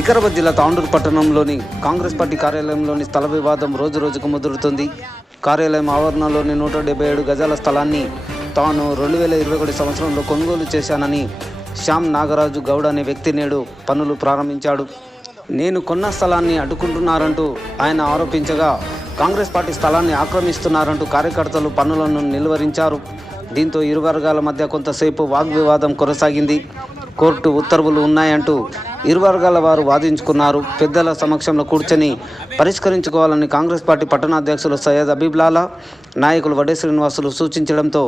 వికారాబాద్ జిల్లా తాండూరు పట్టణంలోని కాంగ్రెస్ పార్టీ కార్యాలయంలోని స్థల వివాదం రోజు రోజుకు ముదురుతుంది. కార్యాలయం ఆవరణలోని 177 గజాల స్థలాన్ని తాను 2021 సంవత్సరంలో కొనుగోలు చేశానని శ్యామ్ నాగరాజు గౌడ్ అనే వ్యక్తి నేడు పనులు ప్రారంభించాడు. నేను కొన్న స్థలాన్ని అడ్డుకుంటున్నారంటూ ఆయన ఆరోపించగా, కాంగ్రెస్ పార్టీ స్థలాన్ని ఆక్రమిస్తున్నారంటూ కార్యకర్తలు పనులను నిలువరించారు. దీంతో ఇరు వర్గాల మధ్య కొంతసేపు వాగ్వివాదం కొనసాగింది. కోర్టు ఉత్తర్వులు ఉన్నాయంటూ ఇరు వర్గాల వారు వాదించుకున్నారు. పెద్దల సమక్షంలో కూర్చొని పరిష్కరించుకోవాలని కాంగ్రెస్ పార్టీ పట్టణాధ్యక్షులు సయ్యద్ హబీబ్లాలా, నాయకులు వడ్డే శ్రీనివాసులు సూచించడంతో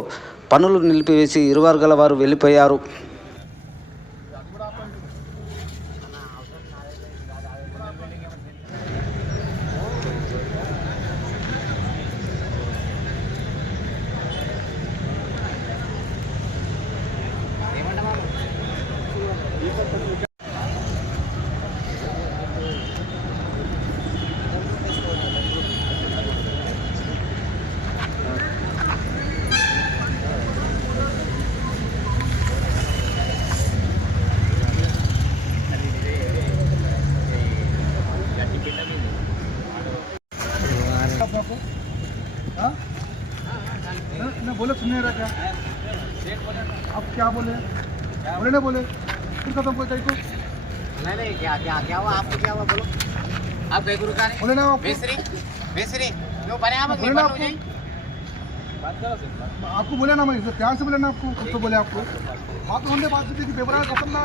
పనులు నిలిపివేసి ఇరు వర్గాల వారు వెళ్ళిపోయారు. ना बोले सुनने रहा क्या? आप क्या बोले? बोले ना बोले? फिर खत्म कोई को? नहीं क्या क्या क्या हुआ? आपको क्या हुआ बोलो? आप कहीं गुरु का नहीं? बोले ना आप? बेसरी नो बने आप बोले ना आपको? आपको बोले ना मैं प्यार से बोले ना आपको तो बोले आपको आप हमने बात की कि पेपर खत्म ना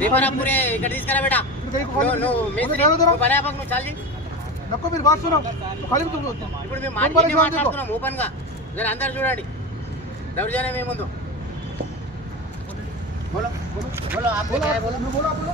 पेपर आप पूरे गड्ढीस करा बेटा नो नो बेसरी बने आप नो चल जी नको మీరు బాత్ సునో ఖాళీ तुम ఇప్పుడు మేము మాట్లాడుతున్నాం ఓపెన్ గా జర అందరూ చూడండి దౌర్జన్యం ఏముందో बोलो बोलो बोलो आप क्या है बोलो बोलो बोलो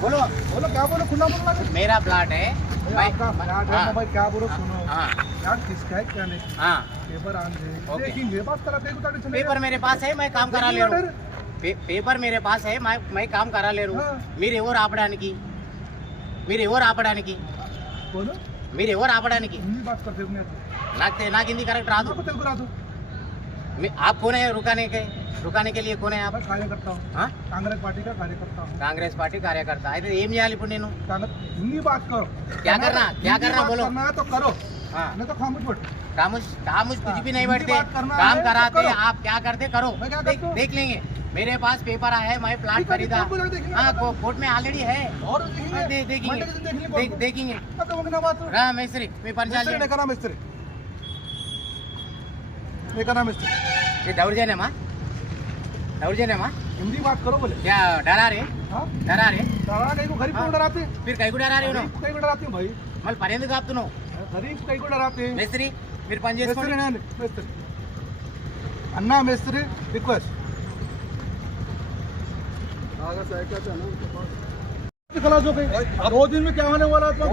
बोलो बोलो क्या बोलो खुला बोलो मेरा प्लाट है भाई आपका प्लाट है भाई क्या बोलो सुनो हां यार किसका है क्या नहीं हां पेपर आन दे देखेंगे बात करा देखो ताड़ी चले पेपर मेरे पास है मैं काम करा ले रहा हूं पेपर मेरे पास है मैं काम करा ले रहा हूं మీరు ఎవరు ఆపడానికి बोलो మీరు ఎవరు ఆపడానికి हिंदी बात करते हो నాకు హిందీ కరెక్ట్ రాదు तेलुगु रादू आप कौन है रुकाने के लिए कौन है आप? कार्यकर्ता हूं हां कांग्रेस पार्टी का कार्यकर्ता हूं कांग्रेस पार्टी कार्यकर्ता అయితే ఏం చేయాలి ఇప్పుడు నేను हिंदी बात करो क्या करना बोलो करना है तो करो हां नहीं तो खामोश बैठो खामोश कुछ भी नहीं बैठते काम कराते आप क्या करते करो देख लेंगे मेरे पास पेपर है मैं प्लाट खरीदा हाँ कोर्ट में ऑलरेडी है और देखेंगे हाँ मिस्त्री मैं पंचायत मिस्त्री ये दौर्जन्य माँ हिंदी बात करो बोले क्या डरा रहे डरा कहीं को गरीब को डराते फिर कहीं को डरा रहे हो कहीं को डराते भाई मल परेंद्र का आप तो गरीब कहीं को डराते मिस्त्री फिर पंचायत मिस्त्री अन्ना मिस्त्री रिक्वेस्ट खलास हो गई 2 दिन में क्या होने वाला था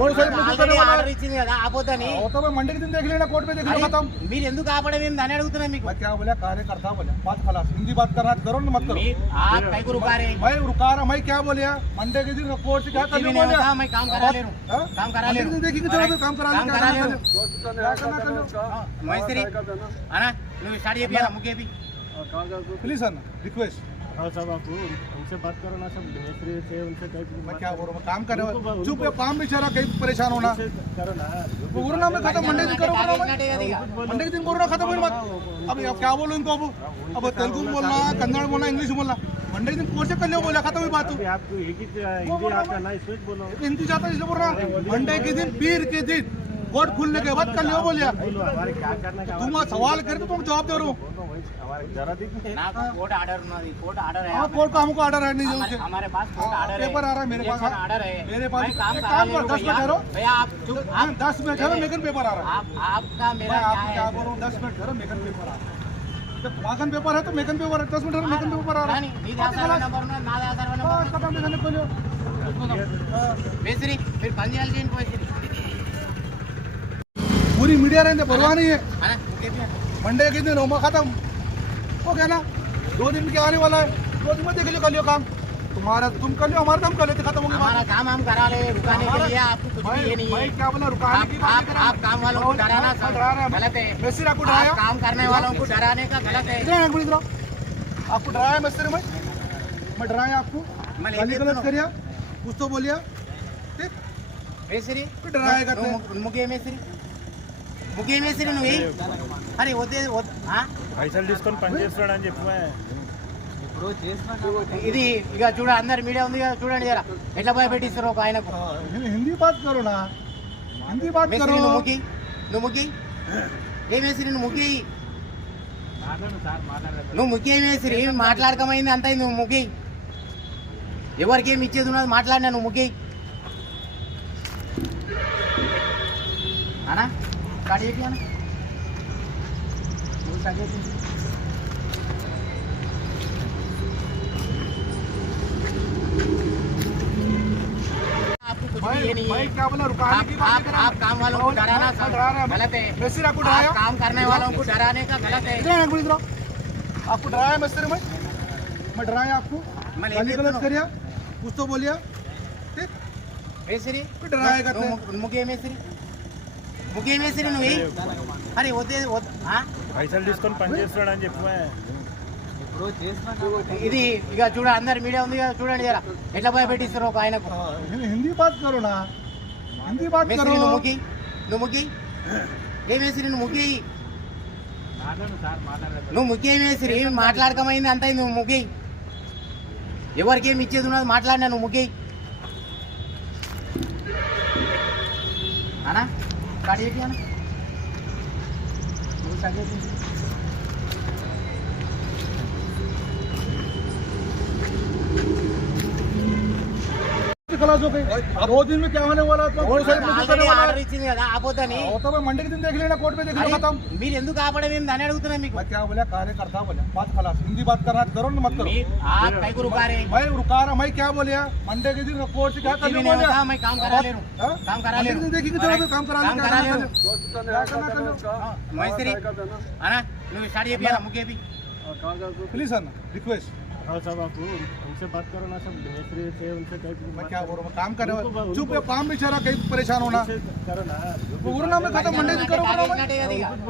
आप होता नहीं तो मैं मंडे के दिन देख लेना कोर्ट में देख लेना खत्म మీరు ఎందుకు ఆపడే మేము దాని అడుగుతున్నా మీకు मैं क्या बोला कार्यकर्ता बोला बात खलास हिंदी बात करना करो ना मत करो आप कहीं को रुका रहे मैं रुका रहा मैं क्या बोलिया मंडे के दिन कोर्ट से क्या करने बोला मैं काम करा ले रहा हूं काम करा ले रहा हूं देखिए चलो तो काम करा ले मैस्त्री आना नु साड़ी भी आना मुके भी प्लीज आना रिक्वेस्ट साहब आप उनसे बात करो ना सब मिस्त्री से उनसे मैं क्या बोल रहा हूं काम कर रहा हूं चुप है काम बेचारा कहीं परेशान होना करो ना पूरा में खत्म मंडे दिन करो मंडे के दिन बोल रहा खत्म हो मत अब क्या बोलूं इनको अब तेलुगु बोलना कन्नड़ बोलना इंग्लिश बोलना मंडे के दिन कोर्ट से कर लियो बोला खत्म हुई बात आपको हिंदी आता ना इसमें बोलो हिंदी जाता इसलिए बोल रहा मंडे के दिन पीर के दिन कोर्ट खुलने के बाद कर लियो बोलिया हमारे क्या करना तुम सवाल करे तो तुम जवाब दे रहे हो जरा कोर्ट ऑर्डर है हाँ कोर्ट का हमको ऑर्डर है नहीं हमारे पास कोर्ट ऑर्डर है पेपर आ रहा है मेरे पास ऑर्डर है मेरे पास काम कर 10 मिनट ठहरो भैया आप चुप 10 मिनट ठहरो मेकन पेपर आ रहा है आपका मेरा क्या बोल रहा हूँ 10 मिनट ठहरो मेकन पेपर आ रहा है जब वागन पेपर है तो मेकन पेपर है 10 मिनट ठहरो मेकन पेपर आ रहा है खत्म मेकन खोलो बेसरी फिर पंजाल के इनको पूरी मीडिया रहने परवाह नहीं है मंडे के दिन होमा खत्म हो गया ना 2 दिन में क्या आने वाला है 2 दिन में देख लियो कर लियो काम तुम्हारा तुम कर लियो हमारा काम कर लेते खत्म हो गया हमारा काम हम करा ले रुकाने के लिए आपको कुछ भी ये नहीं है क्या बोला रुकाने की बात आप काम वालों को डराना गलत है मिस्त्री आपको डराया काम करने वालों को डराने का गलत है आपको डराया मिस्त्री मैं डराया आपको गलत करिया कुछ तो बोलिया మేస్త్రి फिर डराया करते हैं ముఖ్య మేస్త్రి నువ్వు అరే వద్దే పైసలు తీసుకొని పని చేస్తున్నాడు అని చెప్పి ఇది ఇక చూడ అందరు మీడియా ఉంది కదా చూడండి జరా ఎట్లా భయపెట్టిస్తారు ఒక ఆయనకు हिंदी बात करो ना हिंदी बात మేస్త్రి करो నువ్వు ముఖ్య ఏ మేస్త్రి నువ్వు ముఖ్య నువ్వు ముఖ్య మేస్త్రి మాట్లాడకమైంది అంత నువ్వు ముఖ్య ఎవరికి ఏమి ఇచ్చేది ఉన్నది మాట్లాడినా నువ్వు ముఖ్య అనా స్టార్ట్ చేసి అన్న నువ్వు స్టార్ట్ చేసి आपको कुछ भी ये नहीं भाई है क्या बोला रुकाने की बात कर रहा आप काम वालों को डराना गलत है मिस्त्री आपको आप डराया काम करने वालों को डराने का गलत है इधर आना, इधर आओ। आपको डराया मिस्त्री मैं डराया आपको मैं गाली लेके गलौज तो- करिया कुछ तो बोलिया ठीक మేస్త్రి फिर डराया करते हैं ముఖ్య మేస్త్రి నువ్వు అరే వద్దే పైసలు తీసుకొని పని చేస్తున్నాడు అని చెప్పి ఇది ఇక చూడ అందరు మీడియా ఉంది కదా చూడండి జరా ఎట్లా భయపెట్టిస్తారు ఒక ఆయనకు हिंदी बात करो ना हिंदी बात మేస్త్రి करो నువ్వు ముఖ్య ఏ మేస్త్రి నువ్వు ముఖ్య నువ్వు ముఖ్య మేస్త్రి మాట్లాడకమైంది అంత నువ్వు ముఖ్య ఎవరికి ఏమి ఇచ్చేది ఉన్నది మాట్లాడినా నువ్వు ముఖ్య అనా స్టార్ట్ చేసి అన్న నువ్వు స్టార్ట్ చేసి खलास हो गई 2 दिन में क्या होने वाला था కోర్టు ఆల్రెడీ ఆర్డర్ ఇచ్చింది కదా ఆపోద్దని वो तो मैं मंडे के दिन देख लेना कोर्ट में देख लेना खत्म మీరు ఎందుకు ఆపడం మేము దాన్ని అడుగుతున్నా మీకు मैं क्या बोला कार्यकर्ता बोला बात खलास हिंदी बात करना करो ना मत करो आप कई को रुका रहे हैं मैं रुका रहा मैं क्या बोलिया मंडे के दिन कोर्ट से क्या कुछ भी करने नहीं बोलिया होता, मैं काम करा ले रहा हाँ? हूँ काम करा ले मंडे के दिन देखिए चलो तो काम करा काम करा ले क्या करना कर लो मैस्त्री అనా నువ్వు స్టార్ట్ చేపియాలా ముఖ్యపి प्लीज सर रिक्वेस्ट हाँ साहब आप उनसे बात करो ना सब मिस्त्री से उनसे मैं क्या बोल रहा हूँ काम कर रहा हूँ चुप है काम बेचारा कहीं परेशान होना करो ना पूरा में खत्म मंडे दिन करो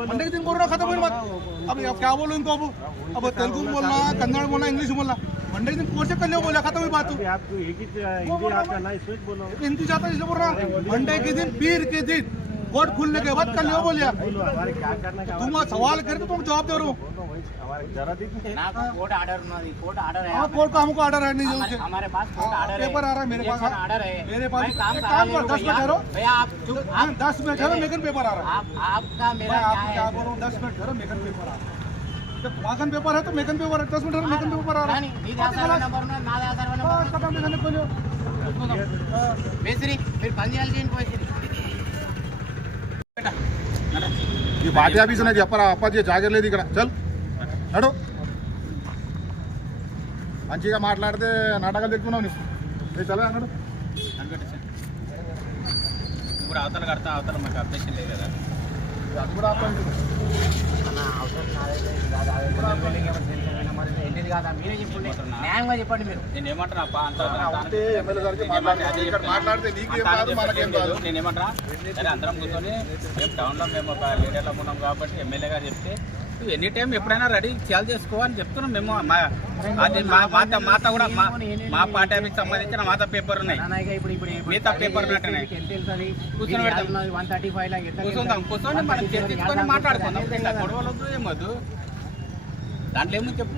मंडे के दिन बोल रहा खत्म हुई बात अब क्या बोलूँ इनको अब तेलुगु बोलना कन्नड़ बोलना इंग्लिश बोलना मंडे के दिन कोर्ट से कर लियो बोला खत्म हुई बात अभी आपको एक ही हिंदी आता ना इसमें बोलो हिंदी जाता इसलिए बोल रहा मंडे के दिन पीर के दिन कोर्ट खुलने के बाद कर लियो बोलिया बोलो हमारे क्या करना का तुम सवाल करे तो तुम जवाब दे रहे हो हमारे जरा दी నాకు కోర్టు ఆర్డర్ ఉన్నది కోర్టు ఆర్డర్ है हाँ कोर्ट का हमको ऑर्डर है नहीं हमारे पास कोर्ट आर्डर है पेपर आ रहा है मेरे पास आर्डर है मेरे पास मैं काम एक करा काम ले कर रहा 10 हूँ मिनट ठहरो भैया आप चुप आप 10 मिनट ठहरो मेकन पेपर आ रहा है आपका मेरा मैं क्या आपको क्या है बोल रहा हूँ 10 मिनट ठहरो मेकन पेपर आ रहा है जब वागन पेपर है तो मेकन पेपर है 10 मिनट ठहरो मेकन पेपर आ रहा है నీది ఆధార్ నెంబర్ ఉన్నది నాది ఆధార్ నెంబర్ हाँ, खत्म मेकन खोलो మేస్త్రి మీరు పని చేయాల్సి ఏంటి మేస్త్రి ఈ పార్టీ ఆఫీస్ అనేది చెప్పరా అప్పాజీ జాగర్లేదు ఇక్కడ చల్ నడు మంచిగా మాట్లాడితే నాటకాలు తెచ్చుకున్నావు నీకు చలా అన్నాడు ఇప్పుడు అవతల కడతా అవతల మాకు అప్డేషన్ లేదు కదా అది కూడా ఆపండి ఏంటిది కాదా మీరే చెప్పండి న్యాయంగా చెప్పండి మీరు నేను ఏమంటున్నా అప్ప అంత ఎమ్మెల్యే గారికి మాట్లాడితే ఇక్కడ మాట్లాడితే నీకేం కాదు మనకేం కాదు నేను ఏమంటున్నా సరే అందరం కూర్చొని మేము టౌన్లో మేము ఒక లీడర్లో ఉన్నాం కాబట్టి ఎమ్మెల్యే గారు చెప్తే నువ్వు ఎనీ టైం ఎప్పుడైనా రెడీ చేయాలి చేసుకో అని చెప్తున్నాం మేము అది మాత కూడా మా పార్టీ ఆఫీస్ సంబంధించిన మాత పేపర్ ఉన్నాయి మిగతా పేపర్ ఉన్నట్టున్నాయి కూర్చొని పెడతాం 135 కూర్చుందాం కూర్చొని మనం చర్చించుకొని మాట్లాడుకుందాం ఇట్లా గొడవలొద్దు ఏమొద్దు దాంట్లో ఏమో చెప్పు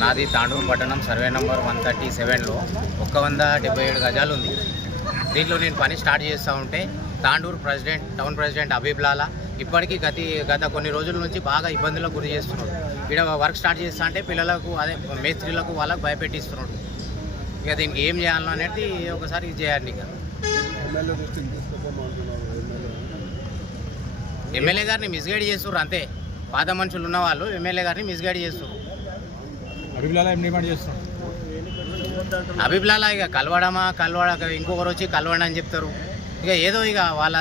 నాది తాండూరు పట్టణం సర్వే నంబర్ 137లో 177 గజాలు ఉంది. దీంట్లో నేను పని స్టార్ట్ చేస్తూ ఉంటే తాండూరు టౌన్ ప్రెసిడెంట్ హబీబ్ లాలా ఇప్పటికీ గత కొన్ని రోజుల నుంచి బాగా ఇబ్బందులకు గురి చేస్తున్నాడు. ఇక్కడ వర్క్ స్టార్ట్ చేస్తా అంటే పిల్లలకు అదే మేస్త్రీలకు వాళ్ళకు భయపెట్టిస్తున్నాడు. ఇక దీనికి ఏం చేయాలో అనేది ఒకసారి ఇది చేయండి. ఇక ఎమ్మెల్యే గారిని మిస్గైడ్ చేస్తున్నారు అంతే. పాత మనుషులు ఉన్న వాళ్ళు ఎమ్మెల్యే గారిని మిస్గైడ్ చేస్తున్నారు. హబీబ్లాలా ఇక కలవడక ఇంకొకరు వచ్చి కలవడం అని చెప్తారు. ఇక ఏదో ఇక వాళ్ళ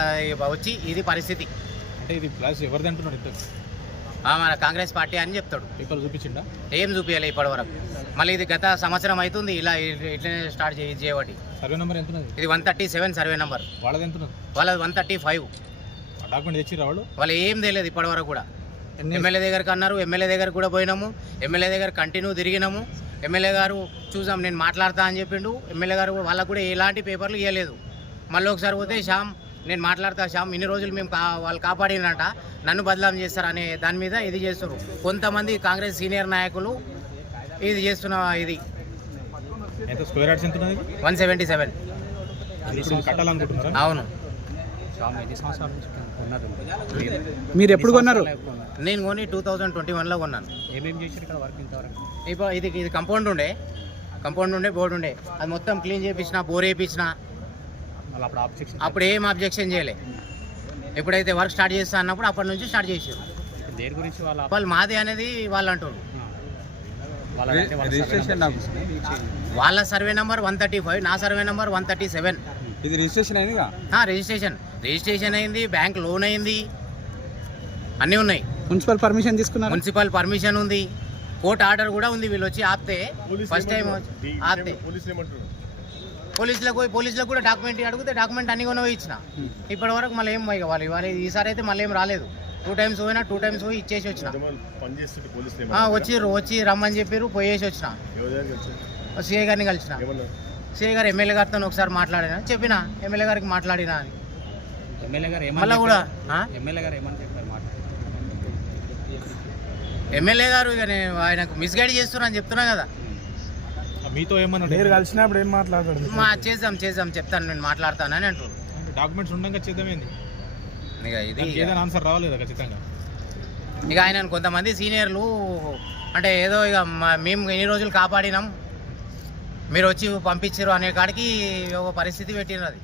వచ్చి ఇది పరిస్థితి అంటే ఇది ప్లాస్ ఎవరిది అంటున్నారు ఇంత మన కాంగ్రెస్ పార్టీ అని చెప్తాడు. పేపర్ చూపించిండా ఏం చూపించాలి ఇప్పటి వరకు. మళ్ళీ ఇది గత సంవత్సరం అవుతుంది ఇలా ఇట్లనే స్టార్ట్ చేయబట్టి. సర్వే నెంబర్ ఎంత ఉన్నది? ఇది 137 సర్వే నెంబర్. వాళ్ళది ఎంత ఉన్నది? వాళ్ళది 135. డాక్యుమెంట్ తెచ్చిరా వాళ్ళు? వాళ్ళు ఏం తెలియదు ఇప్పటి వరకు కూడా. ఎమ్మెల్యే దగ్గరికి అన్నారు, ఎమ్మెల్యే దగ్గర కూడా పోయినాము, ఎమ్మెల్యే దగ్గర కంటిన్యూ తిరిగినాము. ఎమ్మెల్యే గారు చూసాం నేను మాట్లాడతా అని చెప్పిండు. ఎమ్మెల్యే గారు వాళ్ళకు కూడా ఎలాంటి పేపర్లు ఇవ్వలేదు. మళ్ళీ ఒకసారి పోతే శ్యామ్ నేను మాట్లాడతా శ్యామ్ ఇన్ని రోజులు మేము వాళ్ళు కాపాడినట నన్ను బదలాం చేస్తారనే దాని మీద ఇది చేస్తారు కొంతమంది కాంగ్రెస్ సీనియర్ నాయకులు ఇది చేస్తున్న ఇది ఎంత స్క్వేర్ యార్డ్స్ ఎంత ఉన్నది 177 ఇప్పుడు కట్టాలనుకుంటున్నారా? అవును. మీరు ఎప్పుడు కొన్నారు? నేను కొని 2021లో కొన్నాను. ఏమేమి చేశారు ఇక్కడ వర్క్ ఇంతవరకు? ఇప్పుడు ఇది కంపౌండ్ ఉండే బోర్డు ఉండే అది మొత్తం క్లీన్ చేయించిన బోర్ వేయించిన మళ్ళీ అప్పుడు ఆబ్జెక్షన్ అప్పుడు ఏం అబ్జెక్షన్ చేయలే. ఎప్పుడైతే వర్క్ స్టార్ట్ చేస్తా అన్నప్పుడు అప్పటి నుంచి స్టార్ట్ చేసారు. దేని గురించి వాళ్ళు మాది అనేది వాళ్ళు అంటారు. రిజిస్ట్రేషన్ వాళ్ళ సర్వే నెంబర్ 135 నా సర్వే నెంబర్ 137. ఇది రిజిస్ట్రేషన్ అయిందిగా? రిజిస్ట్రేషన్ అయింది, బ్యాంక్ లోన్ అయింది, అన్నీ ఉన్నాయి. మున్సిపల్ పర్మిషన్ తీసుకున్నారు? మున్సిపల్ పర్మిషన్ ఉంది, కోర్టు ఆర్డర్ కూడా ఉంది. వీళ్ళు వచ్చి ఆపితే ఫస్ట్ టైం ఆపితే పోలీసులకు కూడా డాక్యుమెంట్ అడిగితే డాక్యుమెంట్ అన్ని కూడా ఇచ్చిన. ఇప్పటి వరకు మళ్ళీ ఏం వాళ్ళు ఈసారి అయితే మళ్ళీ ఏం రాలేదు. 2 times పోయినా 2 times పోయి ఇచ్చేసి వచ్చిన. వచ్చి రమ్మని చెప్పారు, పోయేసి వచ్చిన. సిఐ గారిని కలిసిన. సిఐ గారు ఎమ్మెల్యే గారితో ఒకసారి మాట్లాడినా చెప్పిన ఎమ్మెల్యే గారికి మాట్లాడినా అని. ఎమ్మెల్యే గారు మళ్ళీ కూడా ఎమ్మెల్యే గారు ఏమని చెప్పారు మాట? ఎమ్మెల్యే గారు ఇక ఆయనకు మిస్గైడ్ చేస్తున్నా అని చెప్తున్నా కదా. మీతో ఏమన్నా మీరు కలిసినప్పుడు ఏం మాట్లాడారు? చేద్దాం చెప్తాను నేను మాట్లాడతానని అంటారు. డాక్యుమెంట్స్ ఉండగా చేద్దామేంది? ఇక ఇది ఏదైనా ఆన్సర్ రావాలి కదా ఖచ్చితంగా. ఇక ఆయన కొంతమంది సీనియర్లు అంటే ఏదో ఇక మేము ఎన్ని రోజులు కాపాడినాం మీరు వచ్చి పంపించారు అనే కాడికి ఒక పరిస్థితి పెట్టినది.